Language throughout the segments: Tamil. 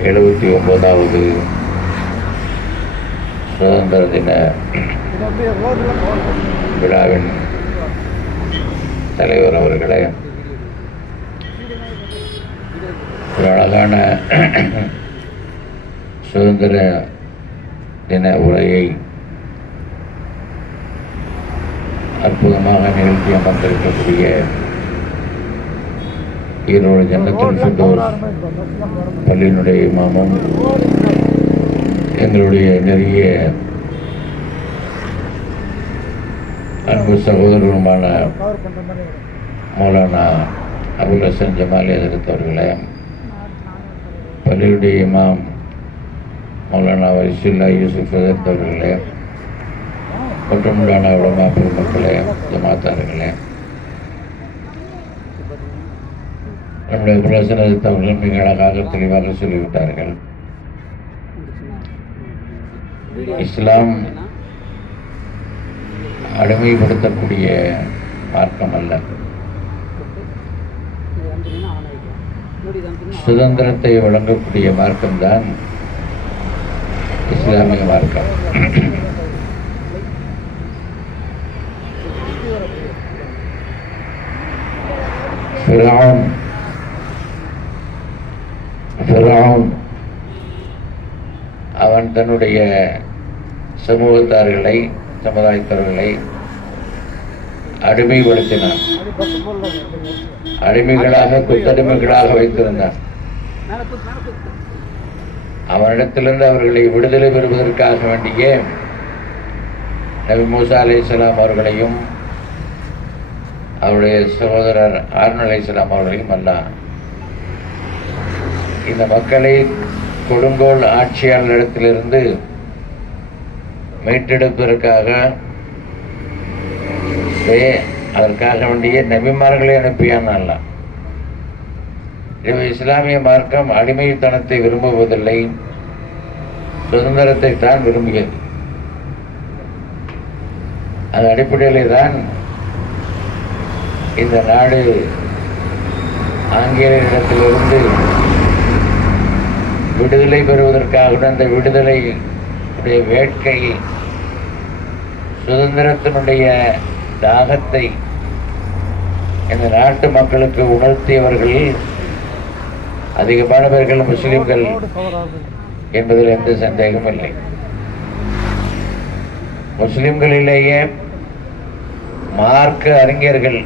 எழுபத்தி ஒன்பதாவது சுதந்திர தின விழாவின் தலைவர் அவர்களே ஒரு அழகான சுதந்திர தின உரையை அற்புதமாக நிகழ்த்தி அமர்ந்திருக்கக்கூடிய ஈரோடு ஜன்னத்தில் ஃபிர்தோஸ் பள்ளியினுடைய இமாமும் எங்களுடைய நெருங்கிய அன்பு சகோதரருமான மௌலானா அபுல் ஹசன் ஜமாலி ஹசரத் அவர்களே பள்ளியுடைய இமாம் மௌலானா வரிசுல்லா யூசுப் ஹசரத் அவர்களே குற்றமுண்டான உலமா பெருமக்களே ஜமாத்தார்களே. நம்முடைய குலசன அவர்கள் மிக அழகாக தெளிவாக சொல்லிவிட்டார்கள். இஸ்லாம் அடிமைப்படுத்தக்கூடிய மார்க்கம் அல்ல. சுதந்திரத்தை வழங்கக்கூடிய மார்க்கம்தான் இஸ்லாமிய மார்க்கம். ஃபிரான் தன்னுடைய சமூகத்தார்களை சமுதாயத்தவர்களை அடிமைப்படுத்தினார். அடிமைகளாக குத்தடிமைகளாக வைத்திருந்தார். அவனிடத்திலிருந்து அவர்களை விடுதலை பெறுவதற்காக வேண்டிய நபி மூசா அலை இஸ்லாம் அவர்களையும் அவருடைய சகோதரர் ஆர்ன் அலை இஸ்லாம் அவர்களையும் அல்ல இந்த மக்களை கொடுங்கோல் ஆட்சியாளரிடத்திலிருந்து மீட்டெடுப்பதற்காக வே- அதற்காக வேண்டிய நபிமார்களை அனுப்பியான் அல்லாஹ் இது இஸ்லாமிய மார்க்கம் அடிமைத்தனத்தை விரும்புவதில்லை சுதந்திரத்தை தான் விரும்பியது. அது அடிப்படையிலே தான் இந்த நாடு ஆங்கிலேயரிடத்திலிருந்து விடுதலை பெறுவதற்காக அந்த விடுதலை உடைய வேட்கை சுதந்திரத்தினுடைய தாகத்தை இந்த நாட்டு மக்களுக்கு உணர்த்தியவர்கள் அதிகமானவர்கள் முஸ்லிம்கள் என்பதில் எந்த சந்தேகம் இல்லை. முஸ்லிம்களிலேயே மார்க்க அறிஞர்கள்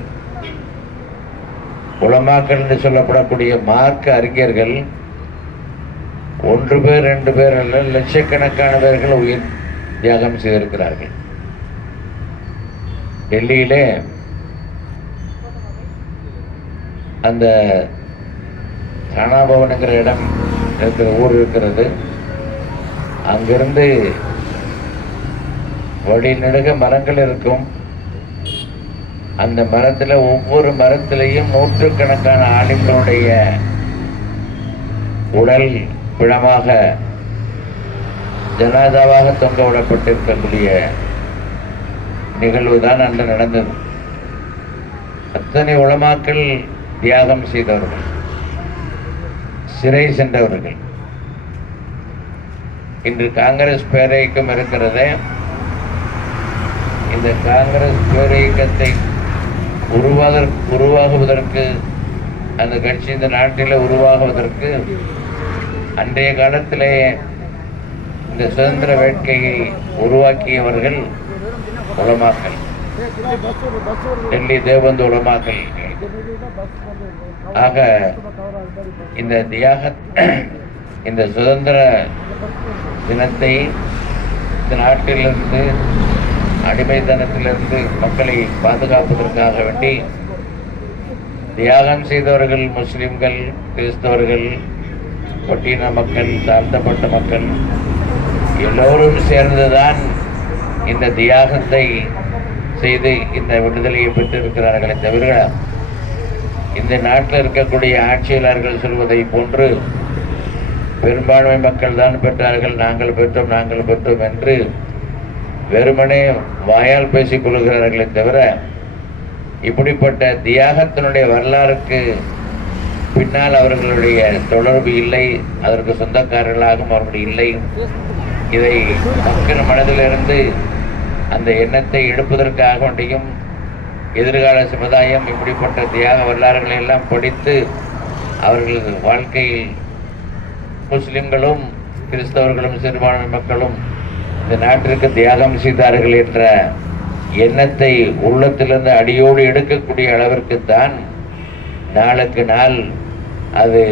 உலமாக்கள் என்று சொல்லப்படக்கூடிய மார்க்க அறிஞர்கள் ஒன்று பேர் ரெண்டு பேர் அல்ல லட்சக்கணக்கான பேர்கள் உயிர் தியாகம் செய்திருக்கிறார்கள். டெல்லியிலே அந்த தானாபவனுங்கிற இடம் இருக்கிற ஊர் இருக்கிறது. அங்கிருந்து வழி நெடுக மரங்கள் இருக்கும். அந்த மரத்தில் ஒவ்வொரு மரத்திலையும் நூற்றுக்கணக்கான ஆளுங்களுடைய உடல் பிணமாக ஜனாதாவாக தொங்க விடப்பட்டிருக்கக்கூடிய நிகழ்வு தான் அன்று நடந்தது. அத்தனை உளமாக்கள் தியாகம் செய்தவர்கள் சிறை சென்றவர்கள். இன்று காங்கிரஸ் பேரியக்கம் இருக்கிறதே. இந்த காங்கிரஸ் பேரியக்கத்தை உருவாக உருவாகுவதற்கு அந்த கட்சி இந்த நாட்டில் உருவாகுவதற்கு அன்றைய காலத்திலே இந்த சுதந்திர வேட்கையை உருவாக்கியவர்கள் உலமாக்கல் டெல்லி தேவந்த உலமாக்கல் ஆக இந்த தியாக இந்த சுதந்திர தினத்தை இந்த நாட்டிலிருந்து அடிமைத்தனத்திலிருந்து மக்களை பாதுகாப்பதற்காக வேண்டி தியாகம் செய்தவர்கள் முஸ்லிம்கள் கிறிஸ்தவர்கள் பட்டின மக்கள் தாழ்த்தப்பட்ட மக்கள் எல்லோரும் சேர்ந்துதான் இந்த தியாகத்தை செய்து இந்த விடுதலையை பெற்றிருக்கிறார்களே தவிர இந்த நாட்டில் இருக்கக்கூடிய ஆட்சியாளர்கள் சொல்வதை போன்று பெரும்பான்மை மக்கள் தான் பெற்றார்கள் நாங்கள் பெற்றோம் நாங்கள் பெற்றோம் என்று வெறுமனே வாயால் பேசிக் கொள்கிறார்களே தவிர இப்படிப்பட்ட தியாகத்தினுடைய வரலாறுக்கு பின்னால் அவர்களுடைய தொடர்பு இல்லை அதற்கு சொந்தக்காரர்களாகவும் அவர்கள் இல்லை. இதை மக்கள் மனதிலிருந்து அந்த எண்ணத்தை எடுப்பதற்காக வேண்டியும் எதிர்கால சமுதாயம் இப்படிப்பட்ட தியாக வரலாறுகளை எல்லாம் படித்து அவர்கள் வாழ்க்கையில் முஸ்லிம்களும் கிறிஸ்தவர்களும் சிறுபான்மை மக்களும் இந்த நாட்டிற்கு தியாகம் செய்தார்கள் என்ற எண்ணத்தை உள்ளத்திலிருந்து அடியோடு எடுக்கக்கூடிய அளவிற்கு தான் நாளுக்கு நாள் அது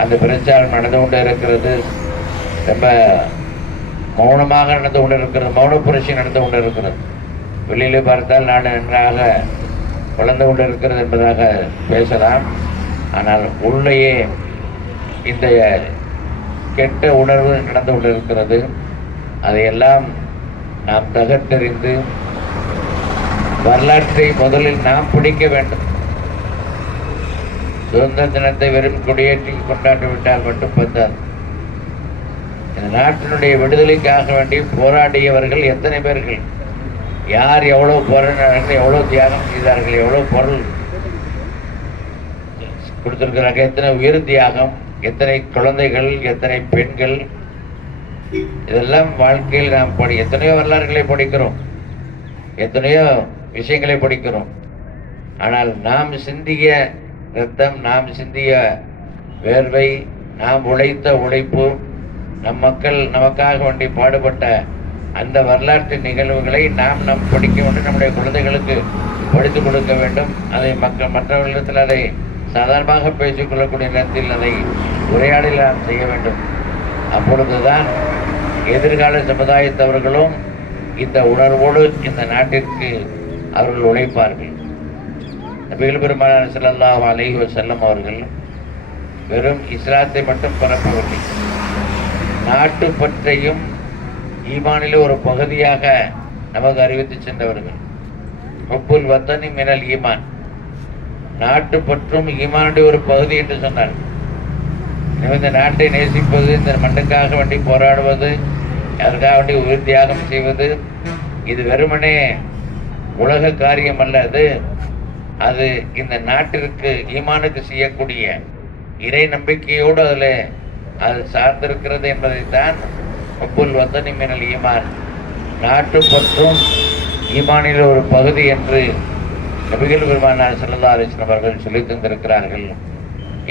அந்த பிரச்சாரம் நடந்து கொண்டு இருக்கிறது. ரொம்ப மௌனமாக நடந்து கொண்டு இருக்கிறது. மௌன புரட்சி நடந்து கொண்டு இருக்கிறது. வெளியிலே பார்த்தால் நான் நன்றாக வளர்ந்து கொண்டு இருக்கிறது என்பதாக பேசலாம். ஆனால் உள்ளேயே இந்த கெட்ட உணர்வு நடந்து கொண்டு இருக்கிறது. அதையெல்லாம் நாம் தகர்த்தெறிந்து வரலாற்றை முதலில் நாம் பிடிக்க வேண்டும். சுதந்திர தினத்தை வெறும் கொடியேற்றி கொண்டாடி விட்டால் மட்டும் பத்தாது இந்த நாட்டினுடைய விடுதலைக்காக வேண்டி போராடியவர்கள் எத்தனை பேர்கள்? யார் எவ்வளவு போராடினார்கள் எவ்வளவு தியாகம் செய்தார்கள் எவ்வளவு பொருள் கொடுத்திருக்கிறாங்க எத்தனை உயிர் தியாகம் எத்தனை குழந்தைகள் எத்தனை பெண்கள்? இதெல்லாம் வாழ்க்கையில் நாம் படி எத்தனையோ வரலாறுகளை படிக்கிறோம் எத்தனையோ விஷயங்களை படிக்கிறோம். ஆனால் நாம் சிந்திய ரத்தம் நாம் சிந்திய வேர்வை நாம் உழைத்த உழைப்பு நம் மக்கள் நமக்காக வேண்டி பாடுபட்ட அந்த வரலாற்று நிகழ்வுகளை நாம் நம் படிக்க வேண்டும். நம்முடைய குழந்தைகளுக்கு படித்து கொடுக்க வேண்டும். அதை மக்கள் மற்றவர்களிடத்தில் அதை சாதாரணமாக பேசிக்கொள்ளக்கூடிய நேரத்தில் அதை உரையாடல் நாம் செய்ய வேண்டும். அப்பொழுதுதான் எதிர்கால சமுதாயத்தவர்களும் இந்த உணர்வோடு இந்த நாட்டிற்கு அவர்கள் உழைப்பார்கள். நபிகள் பெருமானார் ஸல்லல்லாஹு அலைஹி செல்லம் அவர்கள் வெறும் இஸ்லாத்தை மட்டும் பரப்பவில்லை. நாட்டு பற்றையும் ஈமானிலே ஒரு பகுதியாக நமக்கு அறிவித்து சென்றவர்கள். ஹுப்புல் வத்தனி மினல் ஈமான். நாட்டு பற்றும் ஈமானுடைய ஒரு பகுதி என்று சொன்னார். எனவே இந்த நாட்டை நேசிப்பது இந்த மண்ணுக்காக வேண்டி போராடுவது அதற்காக வேண்டி உயிர் தியாகம் செய்வது இது வெறுமனே உலக காரியம் அல்ல அது அது இந்த நாட்டிற்கு ஈமானுக்கு செய்யக்கூடிய இறை நம்பிக்கையோடு அதில் அது சார்ந்திருக்கிறது என்பதைத்தான் ஒப்புல் வந்தனி மினல் ஈமான். நாட்டு பற்றும் ஈமானில் ஒரு பகுதி என்று நபிகள் பெருமானார் செல்லல்லா அவர்கள் சொல்லி தந்திருக்கிறார்கள்.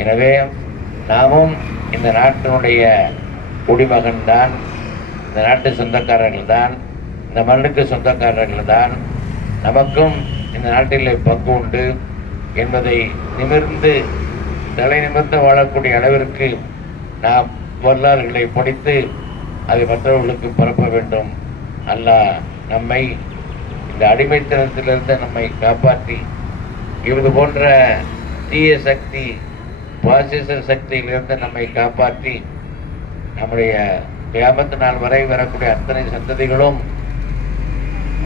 எனவே நாமும் இந்த நாட்டினுடைய குடிமகன் தான் இந்த நாட்டு சொந்தக்காரர்கள் தான் இந்த மண்ணுக்கு சொந்தக்காரர்கள் தான் நமக்கும் இந்த நாட்டில் பங்கு உண்டு என்பதை நிமிர்ந்து தலை நிமிர்ந்து வாழக்கூடிய அளவிற்கு நாம் வரலாறுகளை படித்து அதை மற்றவர்களுக்கு பரப்ப வேண்டும். அல்லாஹ் நம்மை இந்த அடிமைத்தனத்திலிருந்து நம்மை காப்பாற்றி இது போன்ற தீய சக்தி பாசிச சக்தியிலிருந்து நம்மை காப்பாற்றி நம்முடைய கிராமத்து நாள் வரை வரக்கூடிய அத்தனை சந்ததிகளும்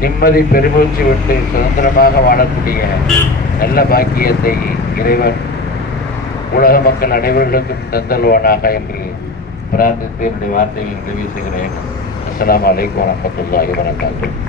நிம்மதி பெருமூச்சு விட்டு சுதந்திரமாக வாழக்கூடிய நல்ல பாக்கியத்தை இறைவன் உலக மக்கள் அனைவர்களுக்கும் தந்தல்வானாக என்று பிரார்த்தித்து என்னுடைய வார்த்தைகளை நிறைவு செய்கிறேன். அஸ்ஸலாமு அலைக்கும் வரமத்துல்லாஹி வரகாத்துஹு